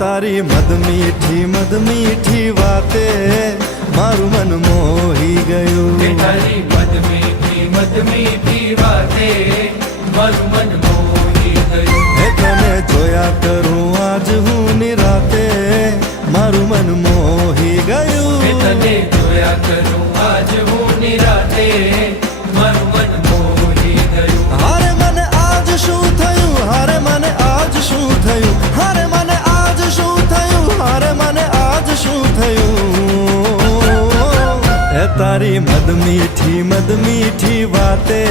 તારી મદ મીઠી વાતે મારું મન મોહી ગયું. તારી મદ મીઠી વાતે મારું મન મોહી ગયું. તને જોયા કરું આજ હું નિરાતે મારું મન મોહી ગયું. તને જોયા કરું આજ હું નિરાતે મારું મન મોહી ગયું. હારે મને આજ શું થયું, હારે મને આજ શું થયું, હારે મને આજ શું થયું, હારે મને આજ શું થયું. એ તારી મદ મીઠી વાતે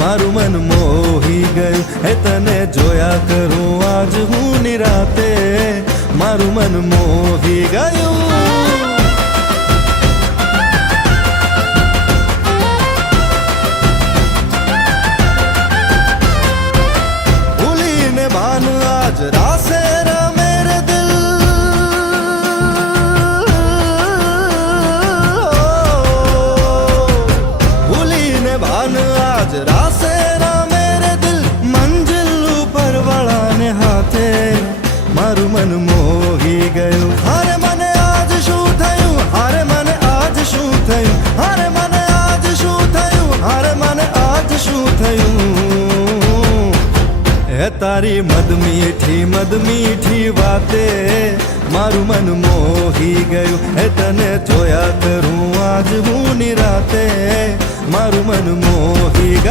મારું મન મોહી ગયું. એ તને જોયા કરું આજ હું નિરાતે મારું મન મોહી ગયું. आज रासे मेरे दिल भूली ने भान आज रासे मेरे दिल मंजिल ऊपर वाला ने हाथे मारू मन मोही गયું. हारे મને આજ શું થયું, હારે મને આજ શું થયું, હારે મને આજ શું થયું, હારે મને આજ શું થયું. એ તારી મદ મીઠી વાતે મારું મન મોહી ગયું. એ તને જોયા કરું આજ હું નિરાતે મારું મન મોહી ગયું.